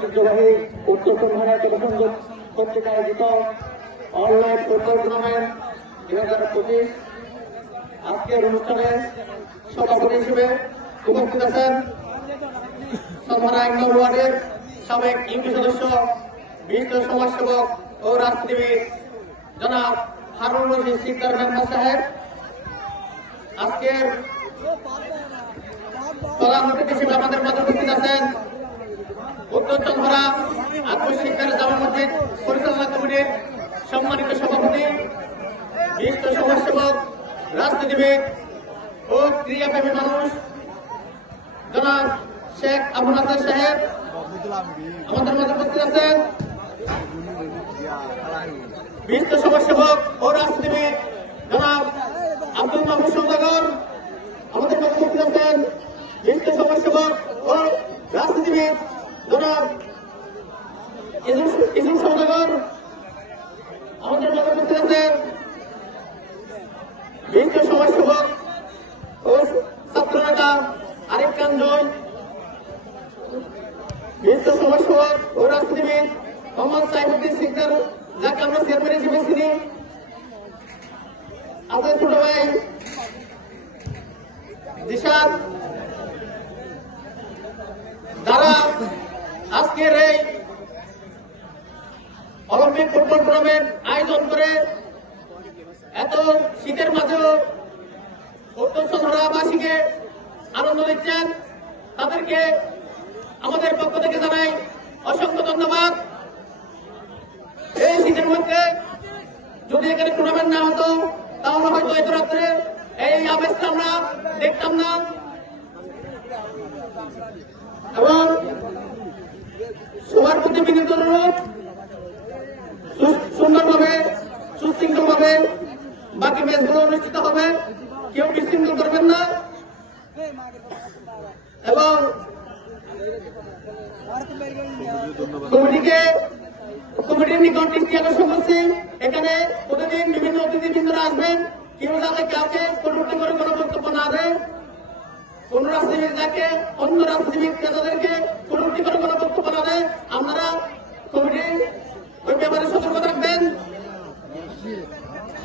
ঐতিহ্যবাহী উত্তরবঙ্গ টেলিভিশন কর্তৃক আয়োজিত অনলাইন ফুটবল টুর্নামেন্ট 2025 আজকের অনুষ্ঠানে সভাপতি হিসেবে উপস্থিত আছেন সালমারা এক নম্বর ওয়ার্ডের সাবেক ইউপি সদস্য, বিশিষ্ট সমাজসেবক ও রাজনীতিবিদ জনাব হারুন রশিদ সিকদার মেম্বার সাহেব। আজকের প্রধান অতিথি হিসেবে আমাদের মাঝে উপস্থিত আছেন উত্তর চন্দ্রা আত্মশিক্ষার জামা মসজিদ পরিচালনা কমিটির সম্মানিত সভাপতি, বিশিষ্ট সমাজসেবক, রাজনীতিবিদ ও ক্রীড়াপ্রেমী মানুষ জনাব শেখ আবু নাসের সাহেব আমাদের মাঝে উপস্থিত আছেন। বিশিষ্ট সমাজসেবক ও রাজনীতিবিদ জনাব আব্দুল মাহমুদ সওদাগর আমাদের মাঝে উপস্থিত আছেন। বিশিষ্ট সমাজসেবক ও রাজনীতিবিদ জনাব ইজুল সওদাগর আমাদের মাঝে উপস্থিত আছেন। বিশিষ্ট সমাজসেবক ও ছাত্র নেতা আরিফ খান জয়, বিশিষ্ট সমাজসেবক ও রাজনীতিবিদ মোহাম্মদ সাইফুদ্দিন সিকদার, যাকে আমরা চেয়ারম্যান হিসেবে চিনি, আছে ছোট ভাই জিশাদ, যারা আজকের এই অলিম্পিক ফুটবল টুর্নামেন্ট আয়োজন করে এত শীতের মাঝেও উত্তর চন্দ্রাবাসীকে আনন্দ দিচ্ছেন, তাদেরকে আমাদের পক্ষ থেকে জানাই অসংখ্য ধন্যবাদ। এই শীতের মধ্যে যদি এখানে টুর্নামেন্ট না হতো তাহলে হয়তো এত রাত্রে এই আবেশটা আমরা দেখতাম না। এবং সবার প্রতি বিনীত অনুরোধ, সুন্দরভাবে সুশৃঙ্খলভাবে বাকি ম্যাচগুলো অনুষ্ঠিত হবে, কেউ বিশৃঙ্খল করবেন না। এবং কমিটির নিকট দৃষ্টি আকর্ষণ করছি, এখানে প্রতিদিন বিভিন্ন অতিথিবৃন্দরা আসবেন, কেউ যাতে কাউকে কটূক্তি করে কোনো বক্তব্য না দেয়, কোন রাজনীতিবিদ যাকে অন্য রাজনীতিবিদ নেতাদেরকে কটূক্তি করে কোনো বক্তব্য না দেয়, আপনারা কমিটি ওই ব্যাপারে সতর্ক থাকবেন।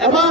এবং